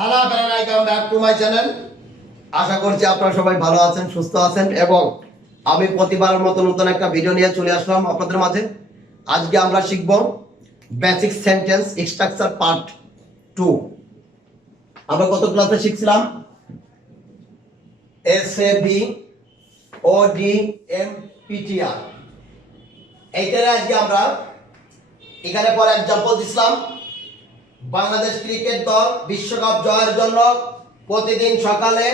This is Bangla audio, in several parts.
Hello friend, welcome back to my channel. আশা করছি আপনারা সবাই ভালো আছেন, সুস্থ আছেন এবং আমি প্রতিবারের মতো নতুন একটা ভিডিও নিয়ে চলে আসলাম আপনাদের মাঝে। আজকে আমরা শিখব বেসিক সেন্টেন্স স্ট্রাকচার পার্ট 2। আমরা কত ক্লাসে শিখছিলাম? SAB ODMPTR। এইটারে আজকে আমরা এখানে ফর এক্সাম্পল দিছিলাম, বাংলাদেশ ক্রিকেট দল বিশ্বকাপ জয়ের জন্য প্রতিদিন সকালে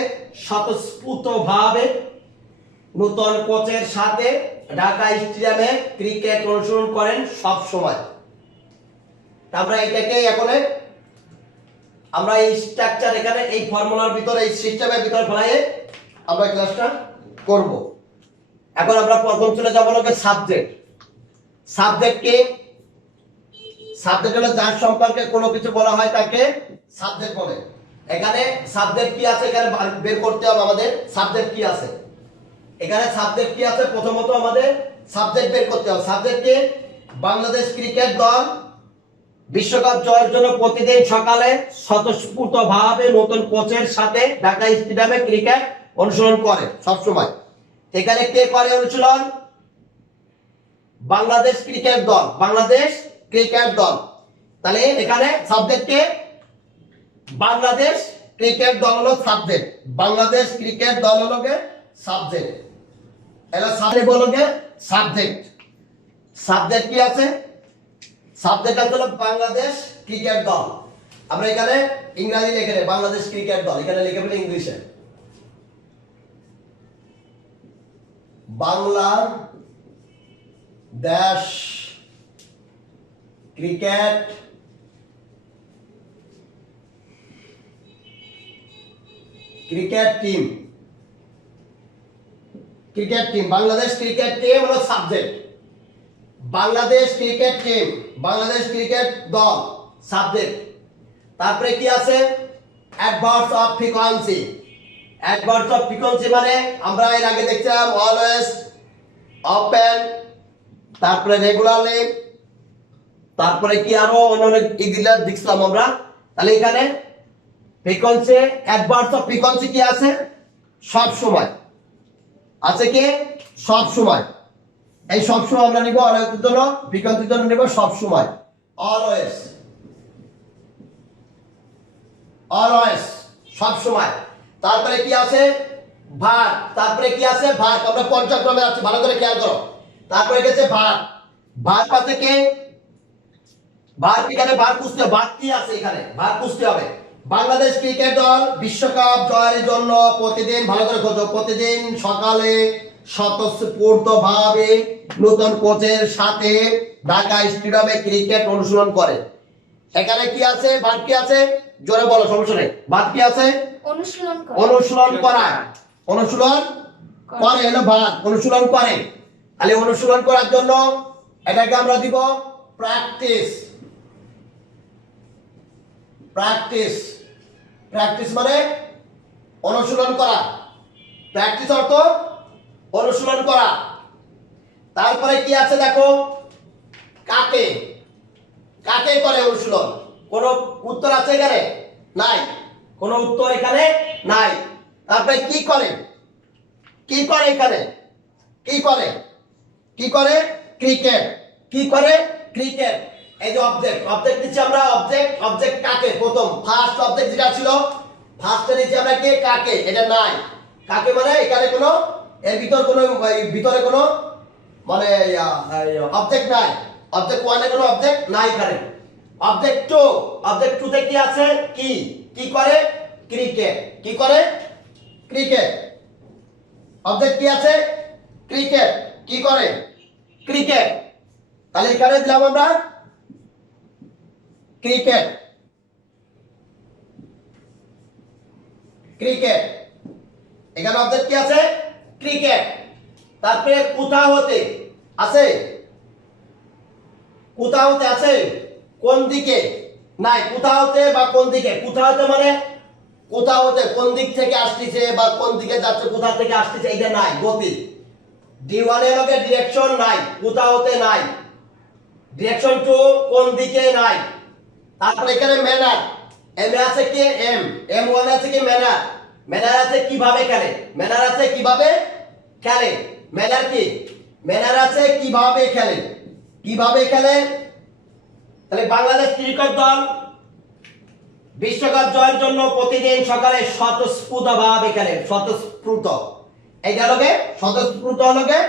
স্বতঃস্ফূর্তভাবে নতুন কোচের সাথে ঢাকা স্টেডিয়ামে ক্রিকেট অনুশীলন করেন সব সময়। আমরা এটাকে এখন আমরা এই স্ট্রাকচার এখানে এই ফর্মুলার ভিতরে এই সিস্টেমের ভিতরে ফেলাই আমরা ক্লাসটা করব। এখন আমরা প্রথম চলে যাব লোকে সাবজেক্ট। সাবজেক্টকে সাবজেক্ট হলো যার সম্পর্কে কোনো কিছু বলা হয় তাকে সাবজেক্ট বলে। এখানে সাবজেক্ট কি আছে এখানে বের করতে হবে আমাদের। সাবজেক্ট কি আছে এখানে? সাবজেক্ট কি আছে প্রথমত আমাদের সাবজেক্ট বের করতে হবে। সাবজেক্টে বাংলাদেশ ক্রিকেট দল বিশ্বকাপ জয়ের জন্য প্রতিদিন সকালে স্বতঃস্ফূর্তভাবে নতুন কোচের সাথে ঢাকা স্টেডিয়ামে ক্রিকেট অনুশীলন করে সব সময়। এখানে কে করে অনুশীলন? বাংলাদেশ ক্রিকেট দল। বাংলাদেশ ক্রিকেট দল। তাহলে এখানে সাবজেক্টে বাংলাদেশ ক্রিকেট দল হলো সাবজেক্ট। বাংলাদেশ ক্রিকেট দল হলো সাবজেক্ট। এটা সাবজেক্ট হলো সাবজেক্ট। সাবজেক্ট কি আছে? সাবজেক্ট হলো বাংলাদেশ ক্রিকেট দল। আমরা এখানে ইংরেজি লিখে নেই, বাংলাদেশ ক্রিকেট দল এখানে লিখে ফেলি ইংলিশে। Bangladesh cricket team. Cricket team, Bangladesh cricket team হলো subject. Bangladesh cricket team, Bangladesh cricket দল সাবজেক্ট। তারপরে কি আছে? Adverbs of frequency. Adverbs of frequency মানে আমরা এর আগে দেখছিলাম অলওয়েজ, অফেন, তারপরে রেগুলারলি, তারপরে কি আরো অনেক এগুলা দেখছিলাম আমরা। তাহলে এখানে ফ্রিকোয়েন্সি, অ্যাডভার্বস অফ ফ্রিকোয়েন্সি কি আছে? সব সময় আছে। কি সব সময়? এই সব সময় আমরা নিব অনেকের জন্য, ফ্রিকোয়েন্সির জন্য নিব সব সময়, অলওয়েজ। অলওয়েজ সব সময়। তারপরে কি আছে? ভার্ব। তারপরে কি আছে? ভার্ব। আমরা পঞ্চক্রমে আছি, ভালো করে খেয়াল করো। তারপরে গেছে ভার্ব। ভার্ব আছে কে? ভার্ব এখানে ভার্ব খুঁজতে হবে। ভার্ব কি আছে এখানে? ভার্ব খুঁজতে হবে। বাংলাদেশ ক্রিকেট দল বিশ্বকাপ জয়ের জন্য প্রতিদিন, ভালো করে খোঁজো, প্রতিদিন সকালে স্বতঃস্ফূর্তভাবে নতুন কোচের সাথে ঢাকা স্টেডিয়ামে ক্রিকেট অনুশীলন করে। এখানে কি আছে? ভার্ব কি আছে? জোরে বলো, সমস্যা নেই। ভার্ব কি আছে? অনুশীলন করা। অনুশীলন করা। অনুশীলন করে হলো ভার্ব, অনুশীলন করে। তাহলে অনুশীলন করার জন্য এটাকে আমরা দিব প্র্যাকটিস। প্র্যাকটিস। প্র্যাকটিস মানে অনুশীলন করা। প্র্যাকটিস অর্থ অনুশীলন করা। তারপরে কি আছে দেখো, কাকে কাকে করে অনুশীলন? কোন উত্তর আছে এখানে? নাই, কোন উত্তর এখানে নাই। তারপরে কি করে? কি করে এখানে? কি করে? কি করে? ক্রিকেট। কি করে? ক্রিকেট। এই যে অবজেক্ট, অবজেক্ট নিচে আমরা অবজেক্ট, অবজেক্ট কাকে প্রথম ফার্স্ট অবজেক্ট যেটা ছিল ফার্স্টে নিচে আমরা কে কাকে, এটা নাই। কাকে মানে এখানে কোনো এর ভিতরে কোনো মানে অবজেক্ট নাই। অবজেক্ট 1 এ কোনো অবজেক্ট নাই এখানে। অবজেক্ট 2, অবজেক্ট 2 তে কি আছে? কি কি করে? ক্রিকেট। কি করে? ক্রিকেট। অবজেক্ট কি আছে? ক্রিকেট। কি করে? ক্রিকেট। তাহলে এখানে দিলাম আমরা ক্রিকেট। ক্রিকেট। এখানে অবজেক্ট কি আছে? ক্রিকেট। তারপরে কোথা হতে আছে? কোথা হতে আছে? কোন দিকে? নাই। কোথা হতে বা কোন দিকে? কোথা হতে মানে কোথা হতে কোন দিক থেকে আসতেছে বা কোন দিকে যাচ্ছে, কোথা থেকে আসতেছে এটা নাই। গতি D1 এর লগে ডিরেকশন নাই, কোথা হতে নাই। ডিরেকশন 2 কোন দিকে নাই। তারপরে এখানে ম্যানার, এম এ আছে কি এম, এম ওয়ান আছে কি ম্যানার, ম্যানার আছে কিভাবে খেলে, ম্যানার আছে কিভাবে খেলে, ম্যানার কি, ম্যানার আছে কিভাবে খেলে, কিভাবে খেলে। তাহলে বাংলাদেশ ক্রিকেট দল বিশ্বকাপ জয়ের জন্য প্রতিদিন সকালে স্বতঃস্ফূর্তভাবে খেলে, স্বতঃস্ফূর্ত, এইটা লগে স্বতঃস্ফূর্ত লগে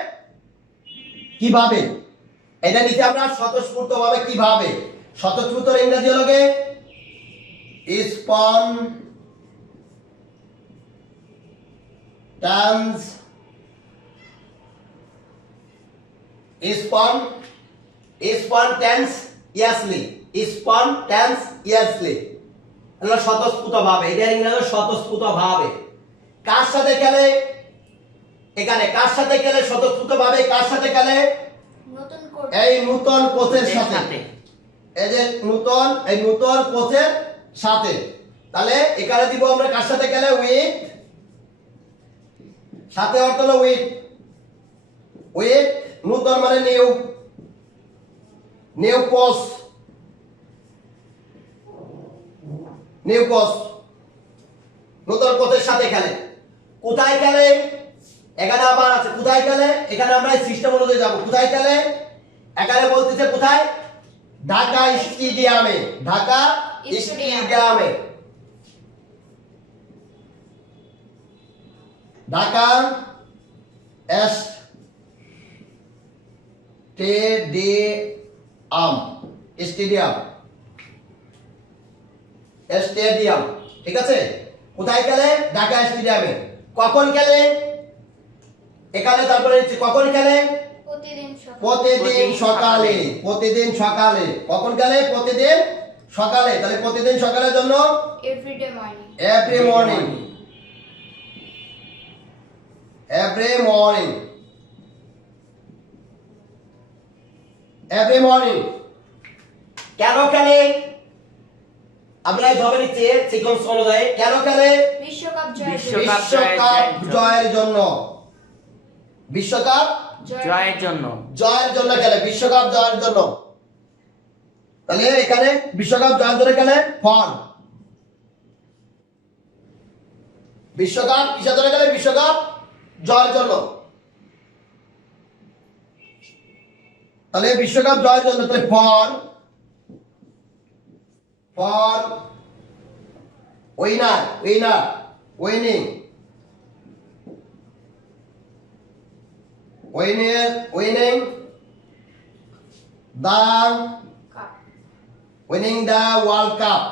কিভাবে, এটা নিচে আমরা স্বতঃস্ফূর্তভাবে কিভাবে, স্বতঃস্ফূর্ত ইংরেজি লগে spontaneously হলো স্বতঃস্ফূর্তভাবে, এটা ইংরেজি স্বতঃস্ফূর্তভাবে। কার সাথে খেলে, এখানে কার সাথে খেলে স্বতঃস্ফূর্তভাবে, কার সাথে খেলে, এই নূতন কোচের সাথে, এই যে নূতন, এই নূতন কোচের সাথে। তাহলে এখানে দিব আমরা কার সাথে খেলে, উইথ, সাথে অর্থ হলো উইথ, উইথ নূতন মানে new, new coach, new coach, নূতন কোচের সাথে খেলে। কোথায় খেলে, এখানে আবার আছে কোথায় খেলে, এখানে আমরা সিস্টেম অনুযায়ী যাব। কোথায় খেলে, এখানে বলতেছে কোথায়, ঢাকা স্টেডিয়ামে, ঢাকা স্টেডিয়ামে, ঢাকা স্টেডিয়াম, স্টেডিয়াম, স্টেডিয়াম, ঠিক আছে। কোথায় খেলে, ঢাকা স্টেডিয়ামে। কখন খেলে, এখানে তারপরে কখন খেলে, প্রতিদিন সকালে, প্রতিদিন সকালে। কখন খেলে, প্রতিদিন সকালে। তাহলে প্রতিদিন সকালের জন্য everyday morning, every morning, every morning, every morning. কেন খেলে, আমরা ধরে নিচ্ছি সিকোয়েন্স অনুযায়ী, কেন খেলে, বিশ্বকাপ জয়ের জন্য, বিশ্বকাপ জয়ের জন্য, জয়ের জন্য খেলে, বিশ্বকাপ জয়ের জন্য। তাহলে এখানে বিশ্বকাপ জয়ের জন্য খেলে ফর, বিশ্বকাপ কিসের জন্য খেলে, বিশ্বকাপ জয়ের জন্য। তাহলে বিশ্বকাপ জয়ের জন্য, তাহলে for, for winner, winner, winning, winning the World Cup,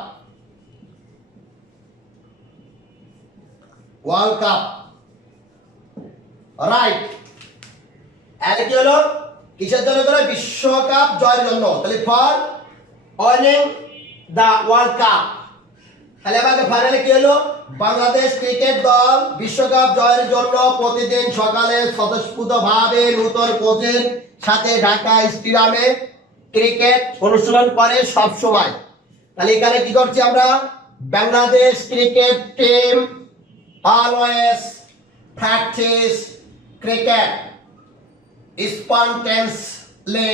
World Cup, right। আর কি হলো, কিসের জন্য করে, বিশ্বকাপ জয়ের জন্য। তাহলে for winning the World Cup। তাহলে আমাকে ফাইনালে কি হলো, বাংলাদেশ ক্রিকেট দল বিশ্বকাপ জয়ের জন্য প্রতিদিন সকালে স্বতঃস্ফূর্তভাবে নূতন কোচের সাথে ঢাকা স্টেডিয়ামে ক্রিকেট অনুশীলন করে সব সময়। তাহলে এখানে কি করছি আমরা, Bangladesh cricket team always practice cricket spontaneously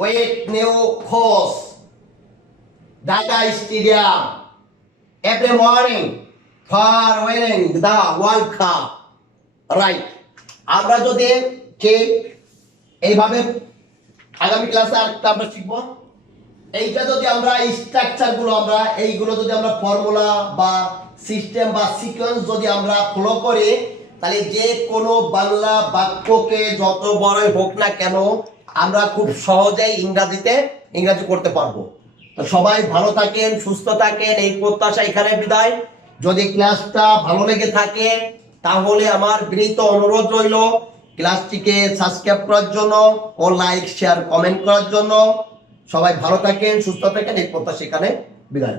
with new coach Dhaka stadium every morning for winning the World Cup, right। আমরা যদি ঠিক এইভাবে আগামী ক্লাসে আরেকটা আমরা শিখবো, এইটা যদি আমরা স্ট্রাকচার গুলো, আমরা এইগুলো যদি আমরা ফর্মুলা বা সিস্টেম বা সিকোয়েন্স যদি আমরা ফলো করি, তাহলে যে কোনো বাংলা বাক্যকে যত বড়ই হোক না কেন আমরা খুব সহজেই ইংরাজি করতে পারবো। তো সবাই ভালো থাকেন, সুস্থ থাকেন, এই প্রত্যাশা এখানে বিদায়। যদি ক্লাসটা ভালো লেগে থাকে তাহলে আমার বিনীত অনুরোধ রইল ক্লাসটিকে সাবস্ক্রাইব করার জন্য ও লাইক শেয়ার কমেন্ট করার জন্য। সবাই ভালো থাকেন, সুস্থ থাকেন, এই প্রত্যাশা এখানে বিদায়।